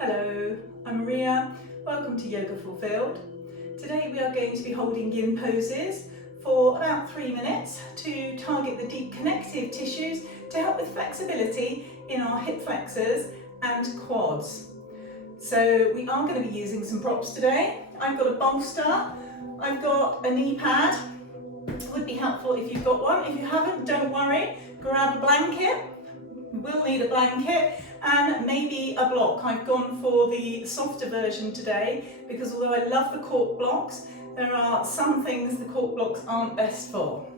Hello, I'm Maria. Welcome to Yoga Fulfilled. Today we are going to be holding yin poses for about 3 minutes to target the deep connective tissues to help with flexibility in our hip flexors and quads. So we are going to be using some props today. I've got a bolster, I've got a knee pad. It would be helpful if you've got one. If you haven't, don't worry, grab a blanket. You will need a blanket and maybe a block. I've gone for the softer version today because although I love the cork blocks, there are some things the cork blocks aren't best for.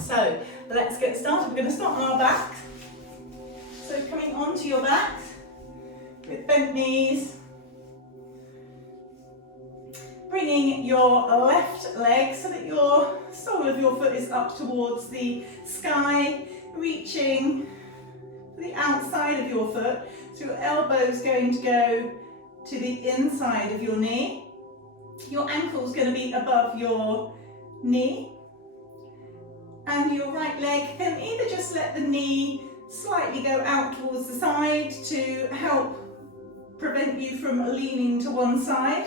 So let's get started. We're going to start on our back. So coming onto your back with bent knees, bringing your left leg so that your sole of your foot is up towards the sky, reaching the outside of your foot, so your elbow is going to go to the inside of your knee. Your ankle is going to be above your knee, and your right leg can either just let the knee slightly go out towards the side to help prevent you from leaning to one side,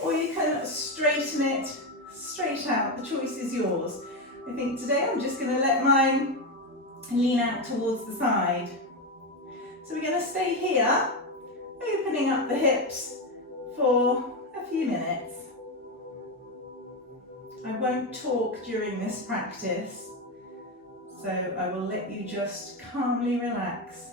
or you can straighten it straight out. The choice is yours. I think today I'm just going to let mine lean out towards the side. So we're going to stay here, opening up the hips for a few minutes. I won't talk during this practice, so I will let you just calmly relax.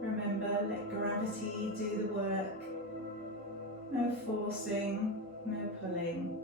Remember, let gravity do the work. No forcing, no pulling.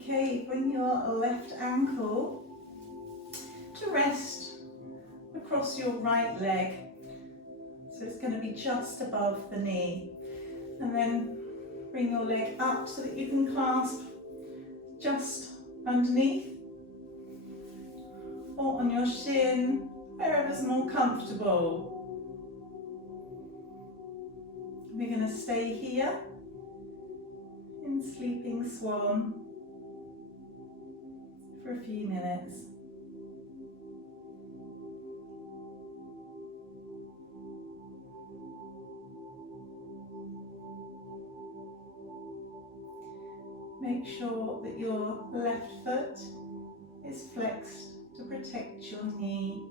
Okay, bring your left ankle to rest across your right leg. So it's going to be just above the knee. And then bring your leg up so that you can clasp just underneath or on your shin, wherever's more comfortable. We're going to stay here in Sleeping Swan for a few minutes. Make sure that your left foot is flexed to protect your knee.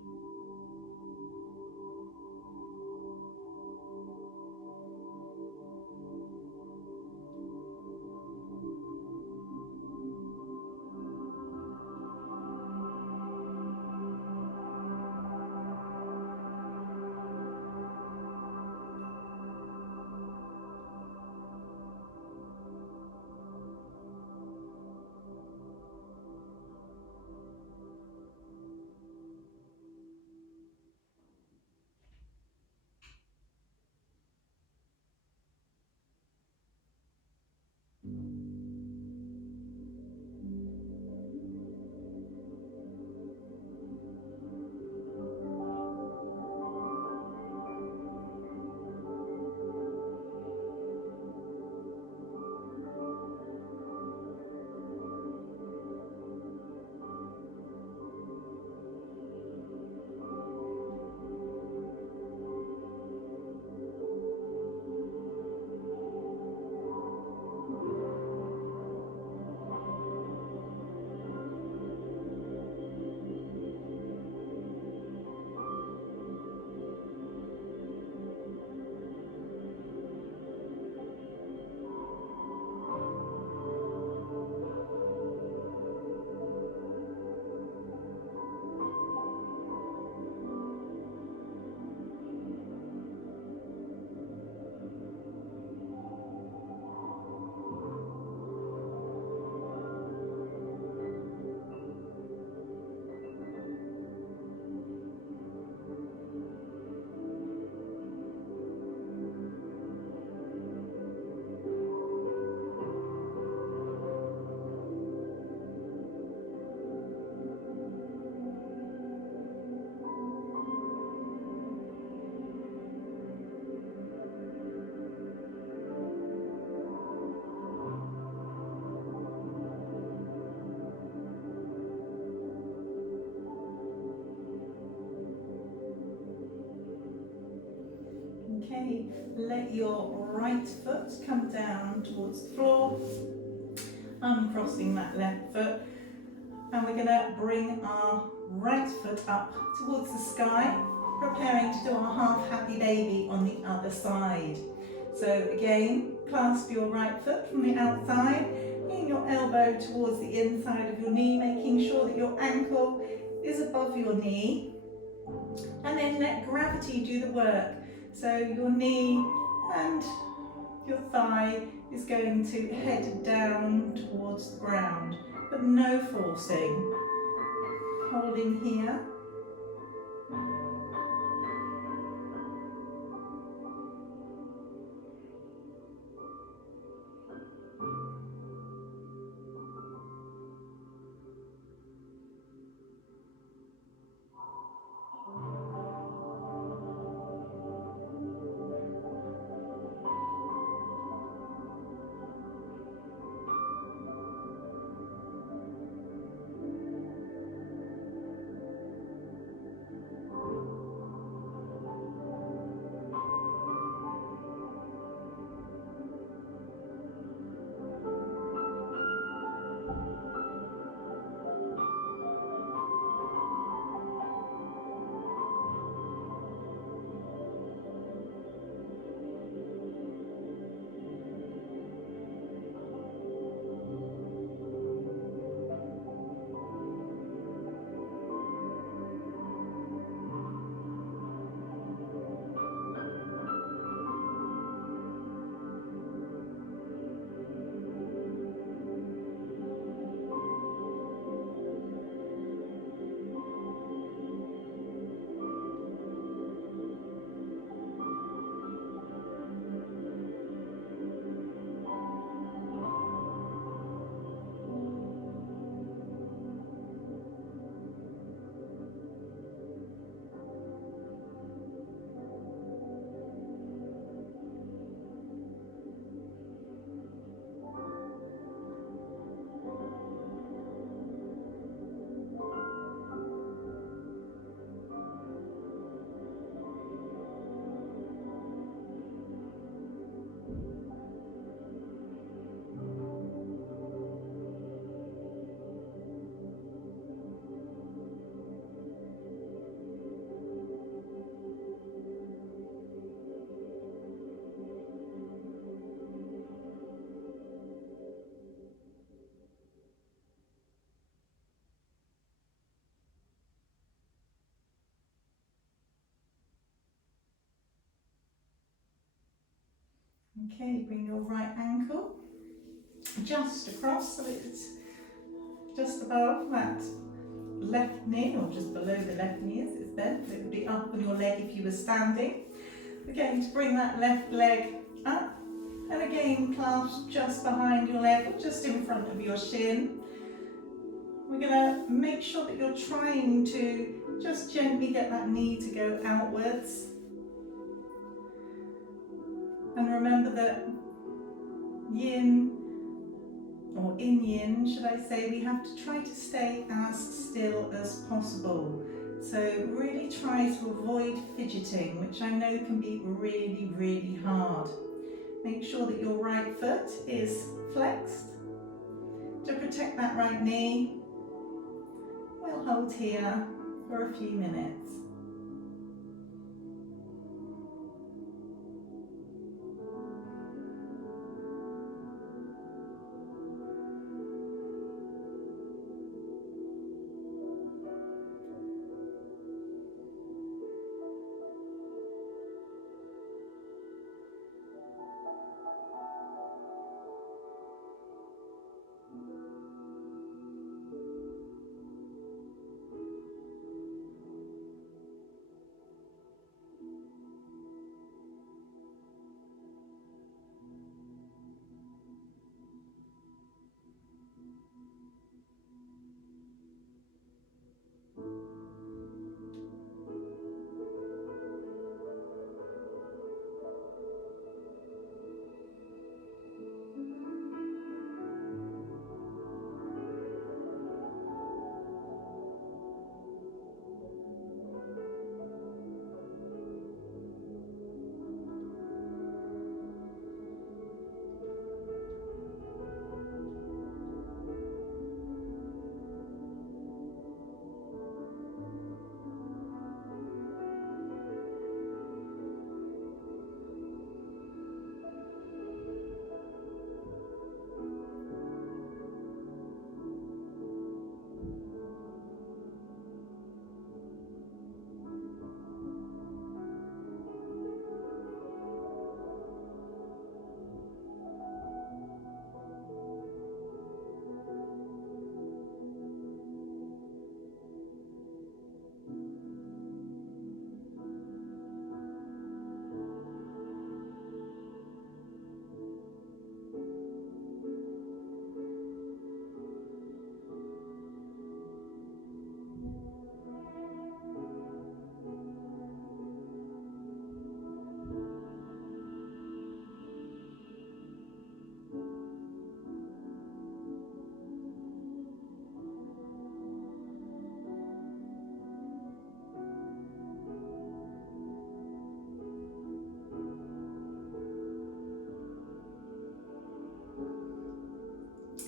Okay, let your right foot come down towards the floor, uncrossing that left foot, and we're going to bring our right foot up towards the sky, preparing to do our half happy baby on the other side. So again, clasp your right foot from the outside, bring your elbow towards the inside of your knee, making sure that your ankle is above your knee, and then let gravity do the work. So your knee and your thigh is going to head down towards the ground, but no forcing. Holding here. Okay, bring your right ankle just across so it's just above that left knee, or just below the left knee as it's bent. It would be up on your leg if you were standing. We're going to bring that left leg up, and again clasp just behind your leg, or just in front of your shin. We're going to make sure that you're trying to just gently get that knee to go outwards. And remember that yin, or in yin, should I say, we have to try to stay as still as possible. So really try to avoid fidgeting, which I know can be really, really hard. Make sure that your right foot is flexed to protect that right knee. We'll hold here for a few minutes.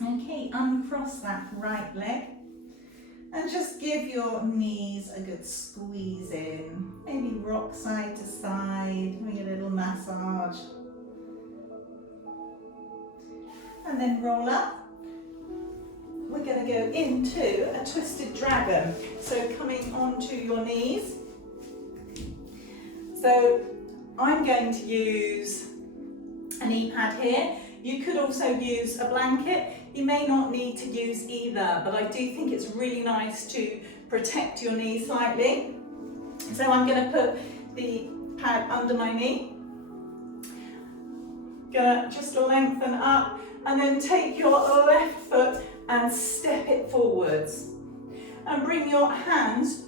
Okay, uncross that right leg and just give your knees a good squeeze in. Maybe rock side to side, maybe a little massage. And then roll up. We're going to go into a twisted dragon. So coming onto your knees. So I'm going to use a knee pad here. You could also use a blanket. You may not need to use either, but I do think it's really nice to protect your knee slightly. So I'm going to put the pad under my knee. Gonna just lengthen up and then take your left foot and step it forwards. And bring your hands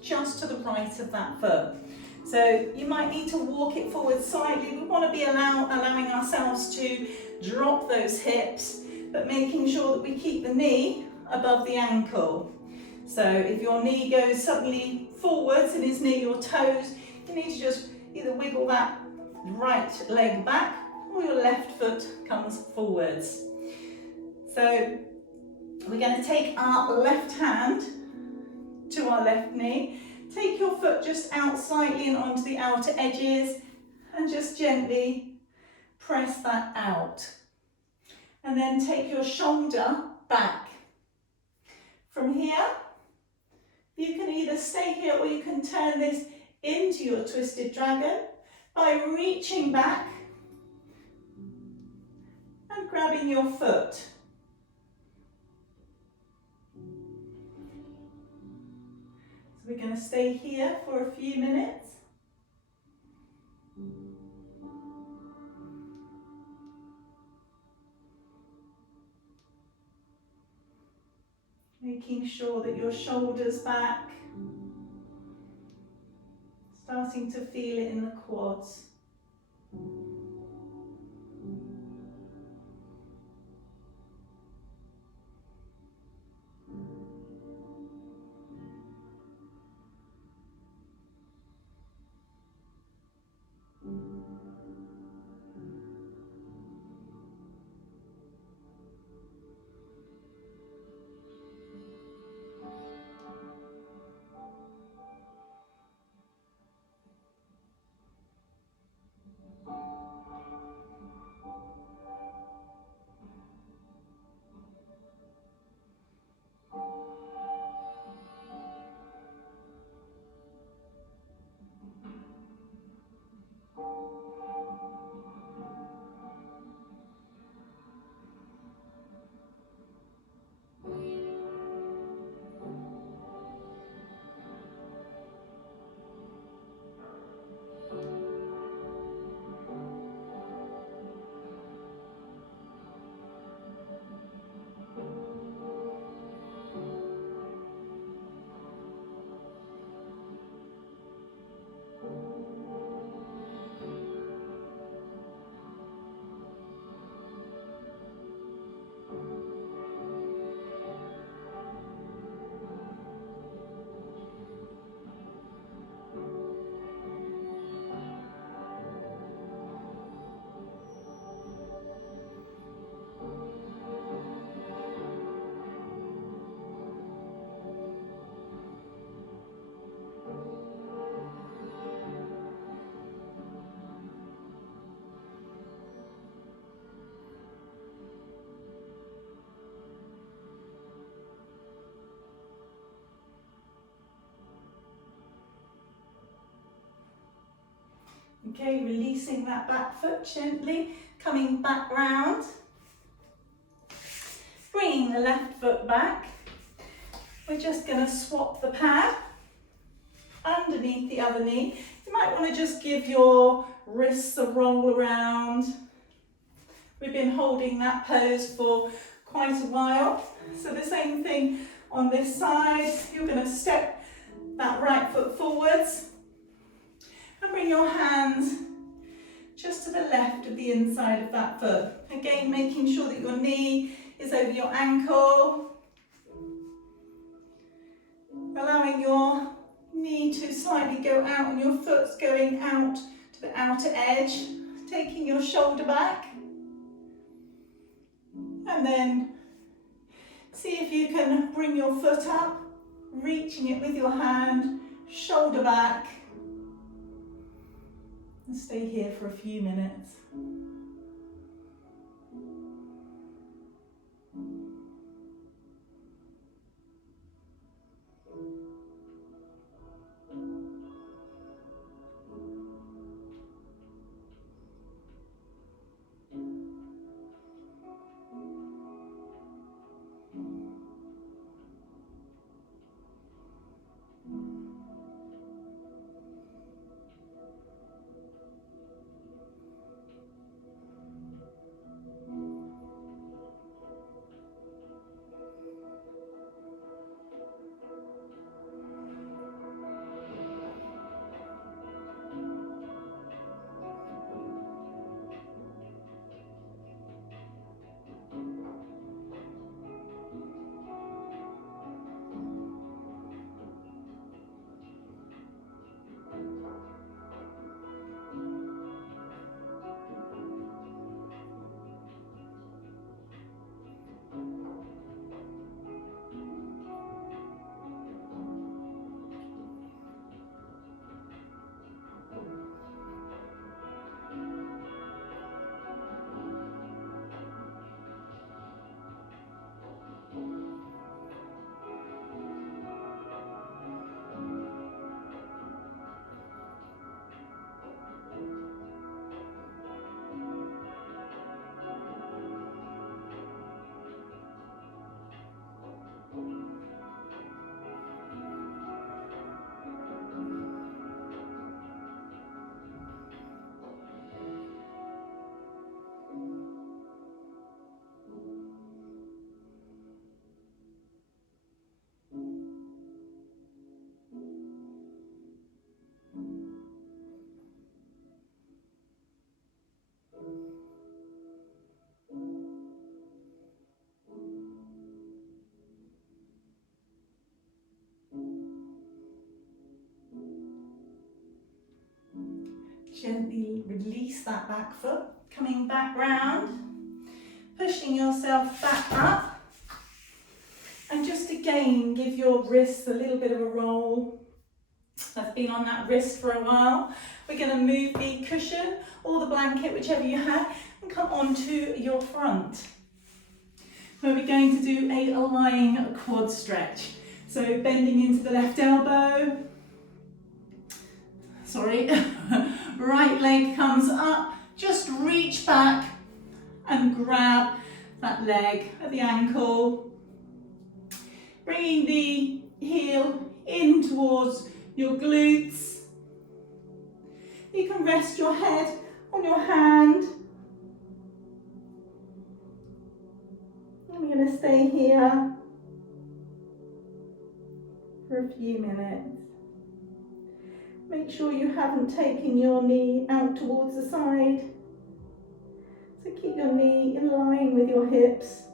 just to the right of that foot. So you might need to walk it forward slightly. We want to be allowing ourselves to drop those hips, but making sure that we keep the knee above the ankle. So if your knee goes suddenly forwards and is near your toes, you need to just either wiggle that right leg back or your left foot comes forwards. So we're going to take our left hand to our left knee. Take your foot just out slightly and onto the outer edges and just gently press that out. And then take your shoulder back. From here, you can either stay here or you can turn this into your twisted dragon by reaching back and grabbing your foot. We're going to stay here for a few minutes. Making sure that your shoulders back. Starting to feel it in the quads. Okay, releasing that back foot gently, coming back round. Bringing the left foot back. We're just going to swap the pad underneath the other knee. You might want to just give your wrists a roll around. We've been holding that pose for quite a while. So the same thing on this side. You're going to step that right foot forwards. And bring your hands just to the left of the inside of that foot. Again, making sure that your knee is over your ankle. Allowing your knee to slightly go out and your foot's going out to the outer edge. Taking your shoulder back. And then see if you can bring your foot up, reaching it with your hand, shoulder back. And stay here for a few minutes. Gently release that back foot, coming back round, pushing yourself back up, and just again give your wrists a little bit of a roll. I've been on that wrist for a while. We're going to move the cushion or the blanket, whichever you have, and come onto your front, where we're going to do a lying quad stretch. So bending into the left elbow, right leg comes up, just reach back and grab that leg at the ankle, bringing the heel in towards your glutes. You can rest your head on your hand. And we're going to stay here for a few minutes. Make sure you haven't taken your knee out towards the side. So keep your knee in line with your hips.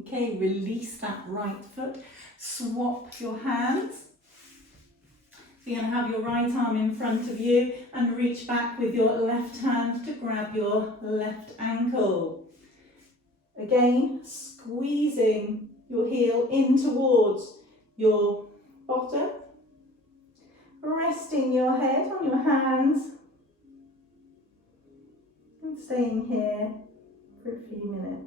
Okay, release that right foot. Swap your hands. So you're going to have your right arm in front of you and reach back with your left hand to grab your left ankle. Again, squeezing your heel in towards your bottom. Resting your head on your hands. And staying here for a few minutes.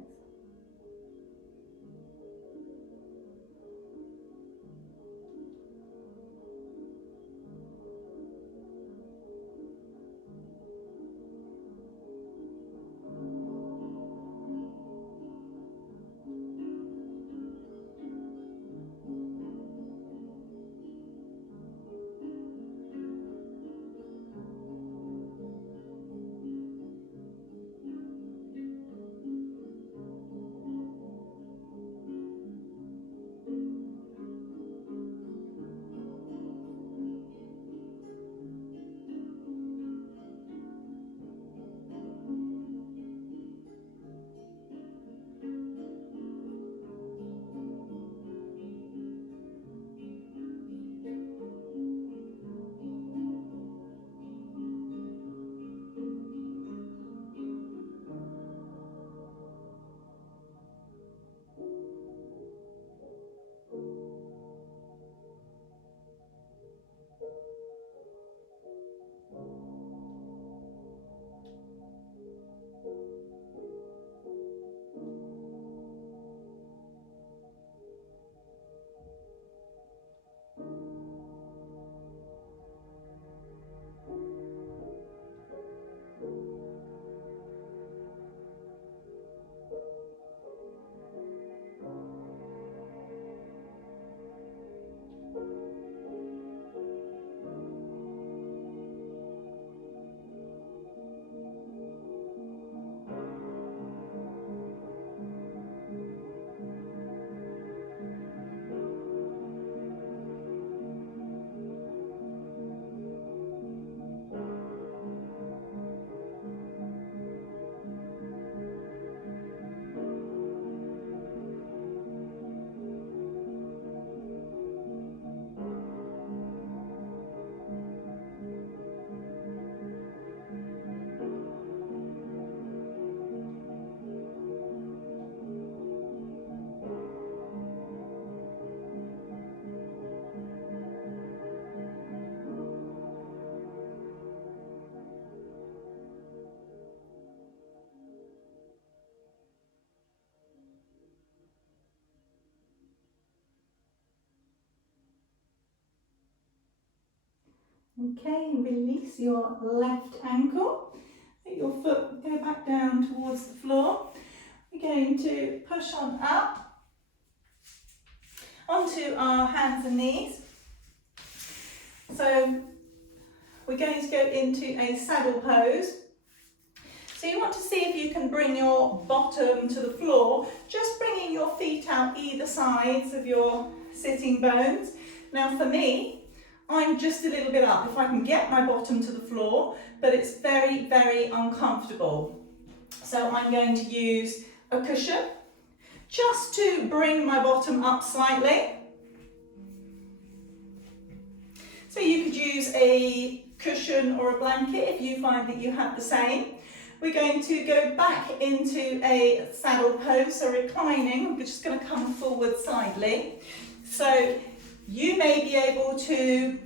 Okay, release your left ankle. Let your foot go back down towards the floor. We're going to push on up onto our hands and knees. So we're going to go into a saddle pose. So you want to see if you can bring your bottom to the floor, just bringing your feet out either sides of your sitting bones. Now for me, I'm just a little bit up. If I can get my bottom to the floor, but it's very, very uncomfortable. So I'm going to use a cushion just to bring my bottom up slightly. So you could use a cushion or a blanket if you find that you have the same. We're going to go back into a saddle pose, so reclining. We're just going to come forward slightly. So you may be able to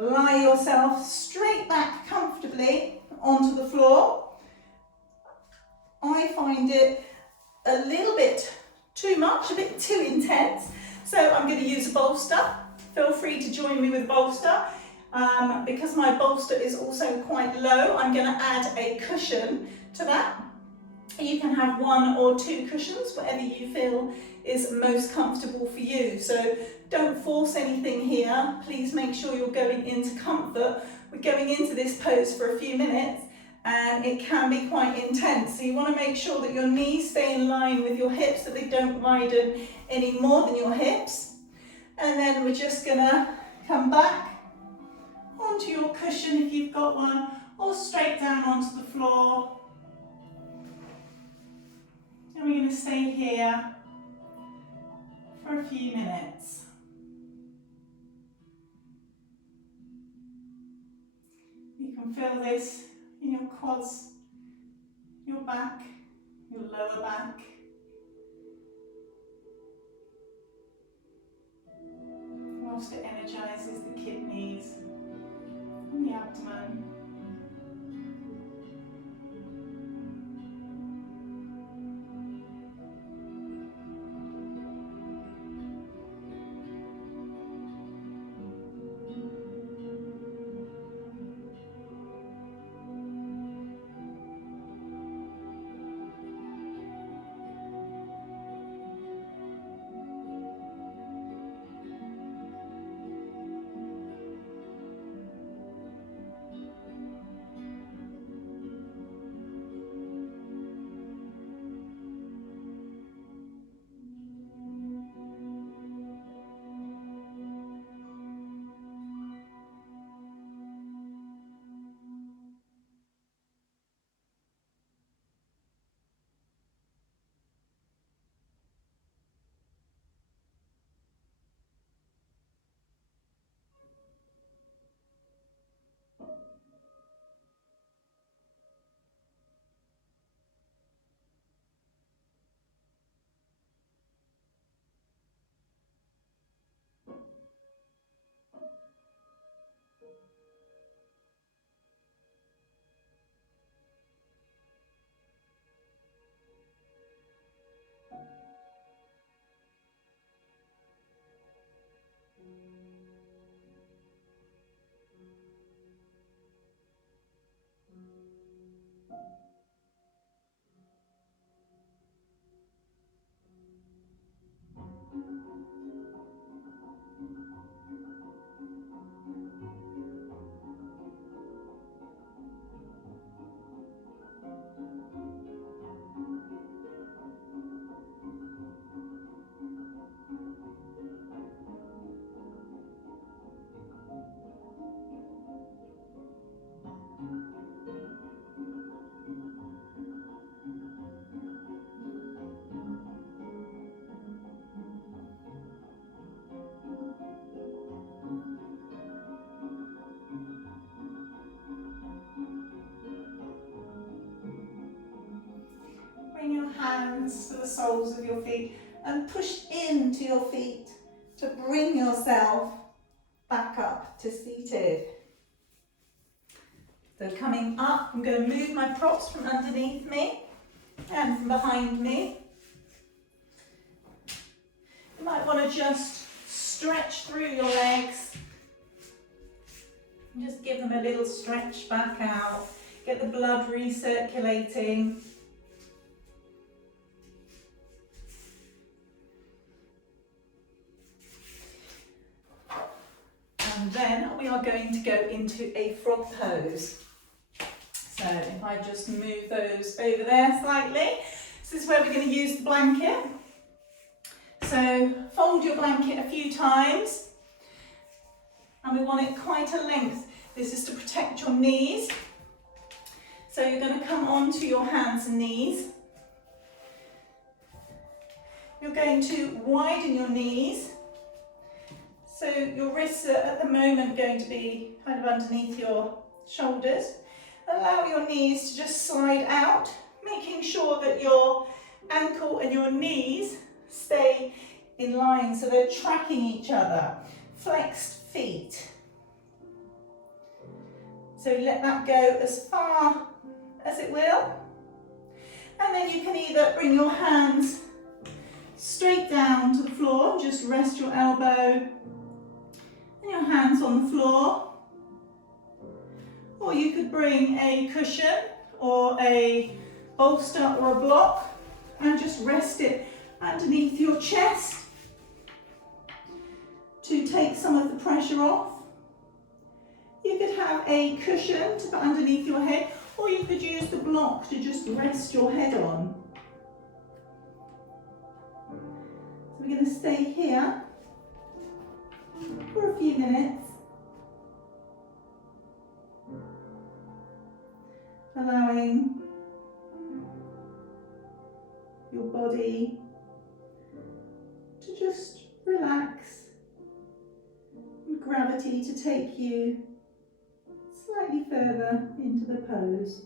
lie yourself straight back comfortably onto the floor. I find it a little bit too much, a bit too intense, so I'm going to use a bolster. Feel free to join me with a bolster. Because my bolster is also quite low, I'm going to add a cushion to that. You can have 1 or 2 cushions, whatever you feel is most comfortable for you. So don't force anything here. Please make sure you're going into comfort. We're going into this pose for a few minutes and it can be quite intense. So you want to make sure that your knees stay in line with your hips, so they don't widen any more than your hips. And then we're just going to come back onto your cushion if you've got one, or straight down onto the floor. And we're going to stay here for a few minutes. You can feel this in your quads, your back, your lower back. Whilst it energises the kidneys and the abdomen. Bring your hands to the soles of your feet and push into your feet to bring yourself back up to seated. So coming up, I'm going to move my props from underneath me and from behind me. You might want to just stretch through your legs. And just give them a little stretch back out. Get the blood recirculating. And then we are going to go into a frog pose. So if I just move those over there slightly, this is where we're going to use the blanket. So fold your blanket a few times, and we want it quite a length. This is to protect your knees. So you're going to come onto your hands and knees. You're going to widen your knees. So your wrists are at the moment going to be kind of underneath your shoulders. Allow your knees to just slide out, making sure that your ankle and your knees stay in line so they're tracking each other. Flexed feet. So let that go as far as it will. And then you can either bring your hands straight down to the floor, just rest your elbow and your hands on the floor. Or you could bring a cushion or a bolster or a block and just rest it underneath your chest to take some of the pressure off. You could have a cushion to put underneath your head, or you could use the block to just rest your head on. So we're going to stay here for a few minutes, allowing your body to just relax, and gravity to take you slightly further into the pose.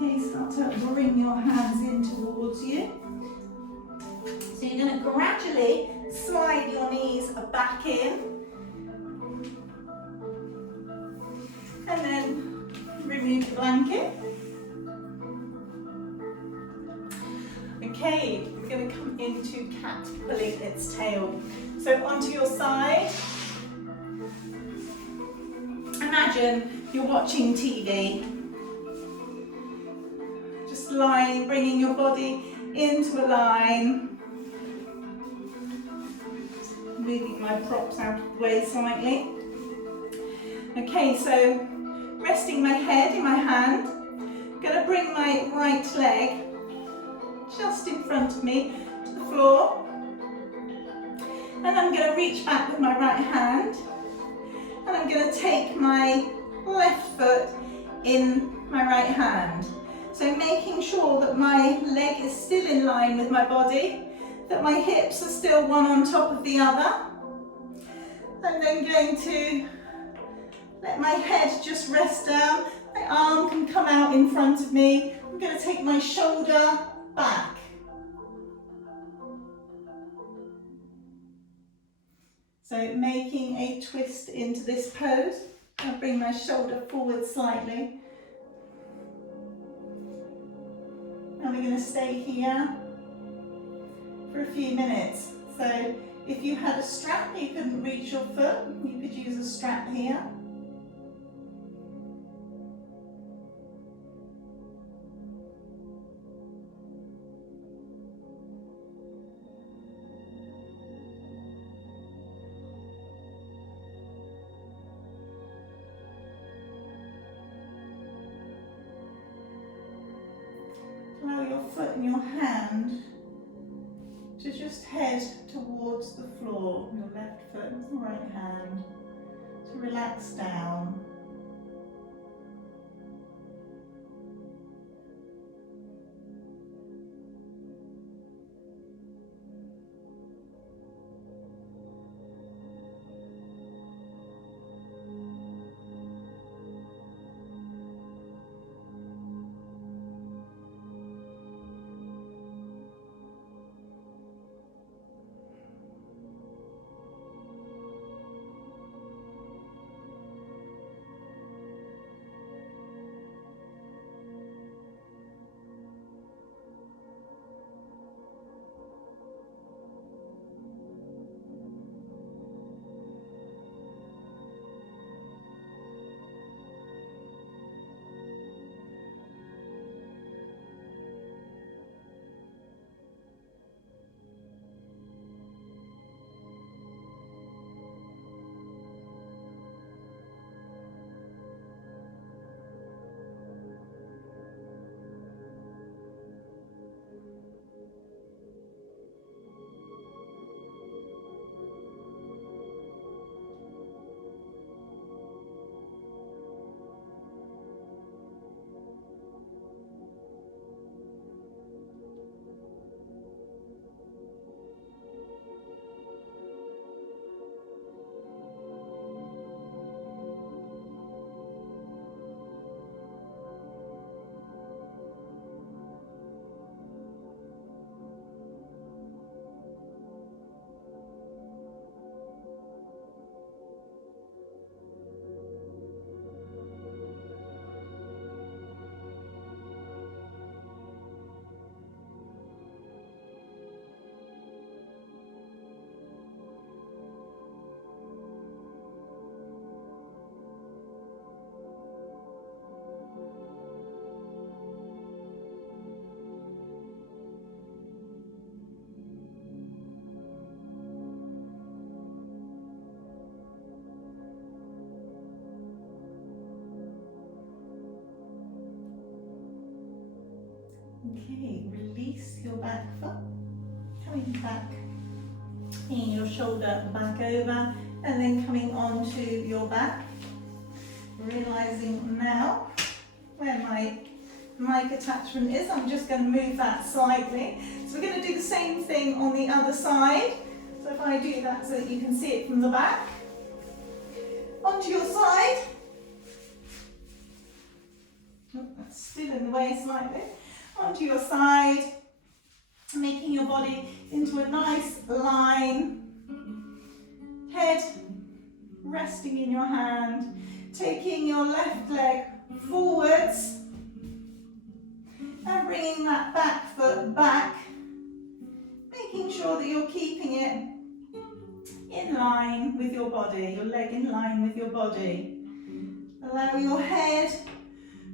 Okay, start to bring your hands in towards you. So you're going to gradually slide your knees back in and then remove the blanket. Okay, we're going to come into cat pulling its tail. So onto your side. Imagine you're watching TV. Just bringing your body into a line. Moving my props out of the way slightly. Okay, so resting my head in my hand. I'm going to bring my right leg just in front of me to the floor. And I'm going to reach back with my right hand. And I'm going to take my left foot in my right hand. So making sure that my leg is still in line with my body, that my hips are still one on top of the other. I'm then going to let my head just rest down. My arm can come out in front of me. I'm going to take my shoulder back. So making a twist into this pose. I'll bring my shoulder forward slightly. And we're going to stay here for a few minutes. So if you had a strap, you couldn't reach your foot, you could use a strap here. Allow your foot and your hand to just head towards the floor, your left foot and your right hand, to relax down. Okay, release your back foot, coming back, bringing your shoulder back over, and then coming onto your back. Realizing now where my mic attachment is, I'm just going to move that slightly. So we're going to do the same thing on the other side. So if I do that so that you can see it from the back, onto your side. Oh, that's still in the way slightly. Onto your side, making your body into a nice line. Head resting in your hand, taking your left leg forwards and bringing that back foot back, making sure that you're keeping it in line with your body, your leg in line with your body. Allow your head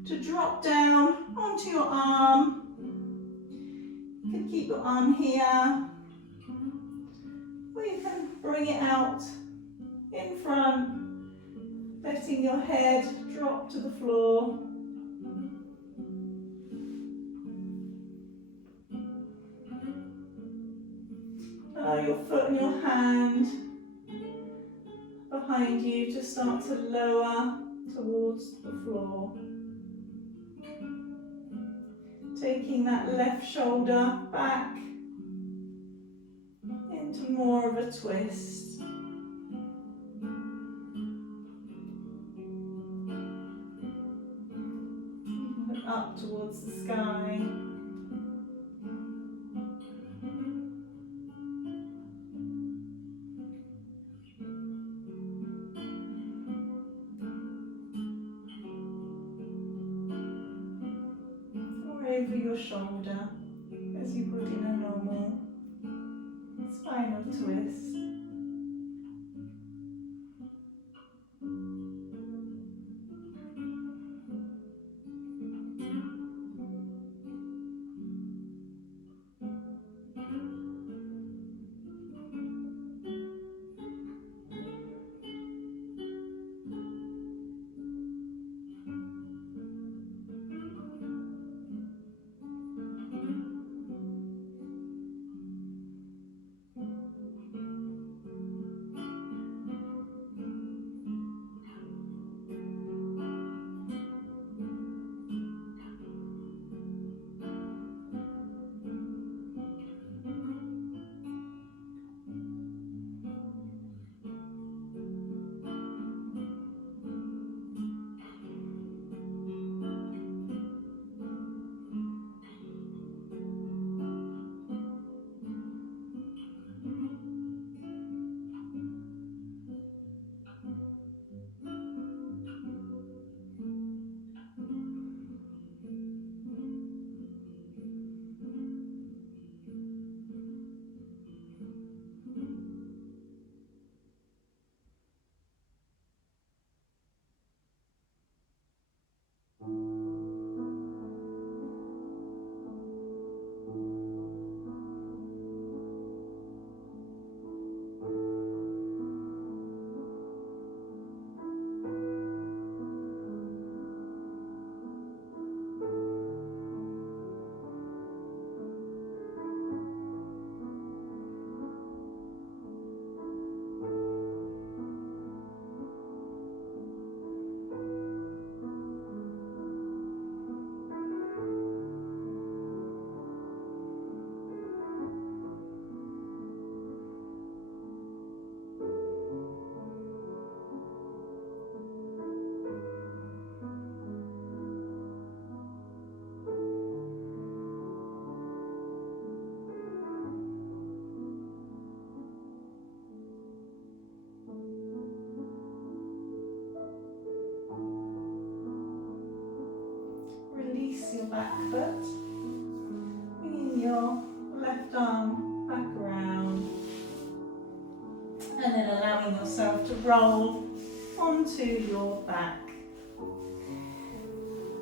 to drop down onto your arm. You can keep your arm here, or you can bring it out in front, letting your head drop to the floor. Allow your foot and your hand behind you to start to lower towards the floor. Taking that left shoulder back into more of a twist. Look up towards the sky. Or over your shoulder as you put in a normal spinal twist. Release your back foot, bringing your left arm back around, and then allowing yourself to roll onto your back.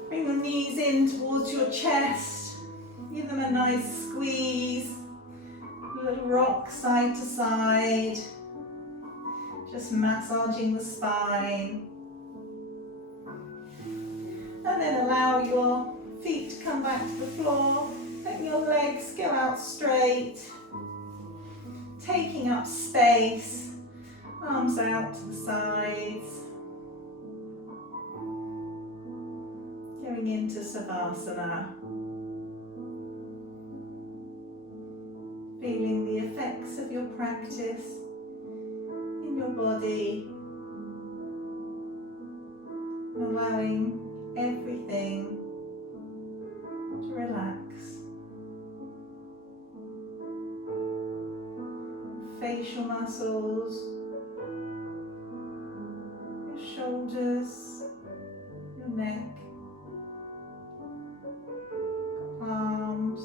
Bring your knees in towards your chest, give them a nice squeeze, a little rock side to side, just massaging the spine. And then allow your feet to come back to the floor, Letting your legs go out straight, taking up space, arms out to the sides, going into Savasana, feeling the effects of your practice in your body, allowing everything to relax. Facial muscles, your shoulders, your neck, arms,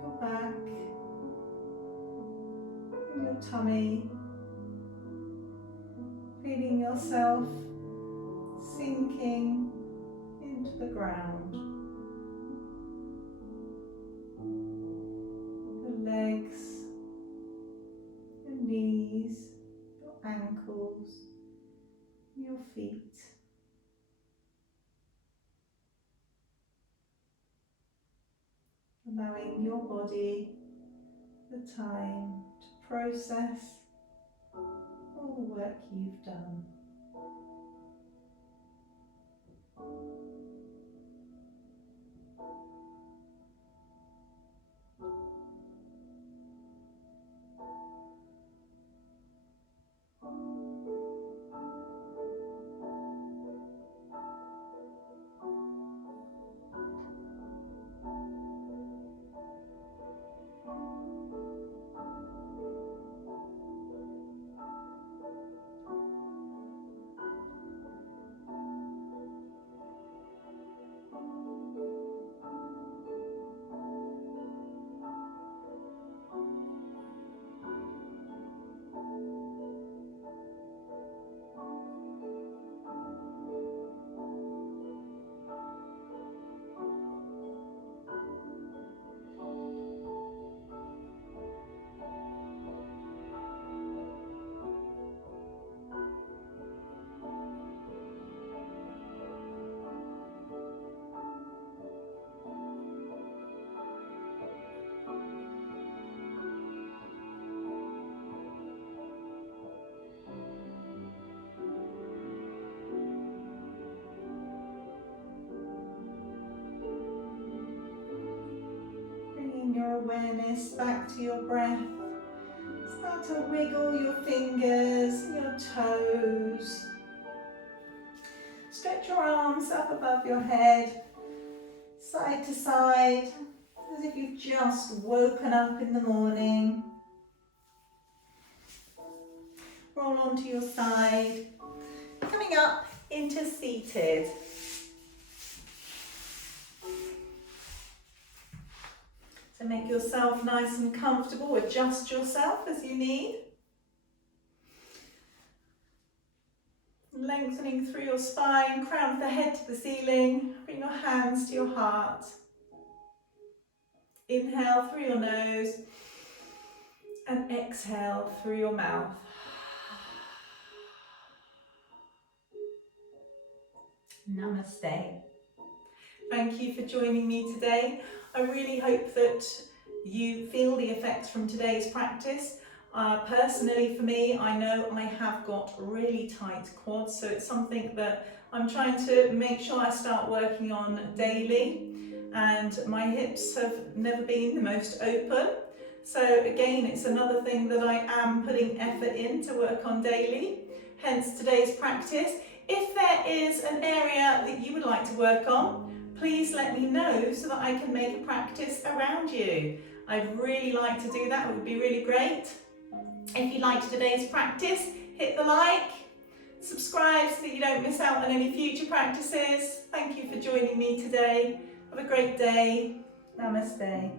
your back, and your tummy. Feeling yourself sinking into the ground. Your legs, your knees, your ankles, your feet. Allowing your body the time to process all the work you've done. Your awareness back to your breath. Start to wiggle your fingers, your toes. Stretch your arms up above your head, side to side, as if you've just woken up in the morning. Roll onto your side, coming up into seated. So make yourself nice and comfortable, adjust yourself as you need. Lengthening through your spine, crown of the head to the ceiling, bring your hands to your heart. Inhale through your nose and exhale through your mouth. Namaste. Thank you for joining me today. I really hope that you feel the effects from today's practice. Personally for me, I know I have got really tight quads, so it's something that I'm trying to make sure I start working on daily, and my hips have never been the most open. So again, it's another thing that I am putting effort in to work on daily, hence today's practice. If there is an area that you would like to work on, please let me know so that I can make a practice around you. I'd really like to do that, it would be really great. If you liked today's practice, hit the like, subscribe so that you don't miss out on any future practices. Thank you for joining me today. Have a great day. Namaste.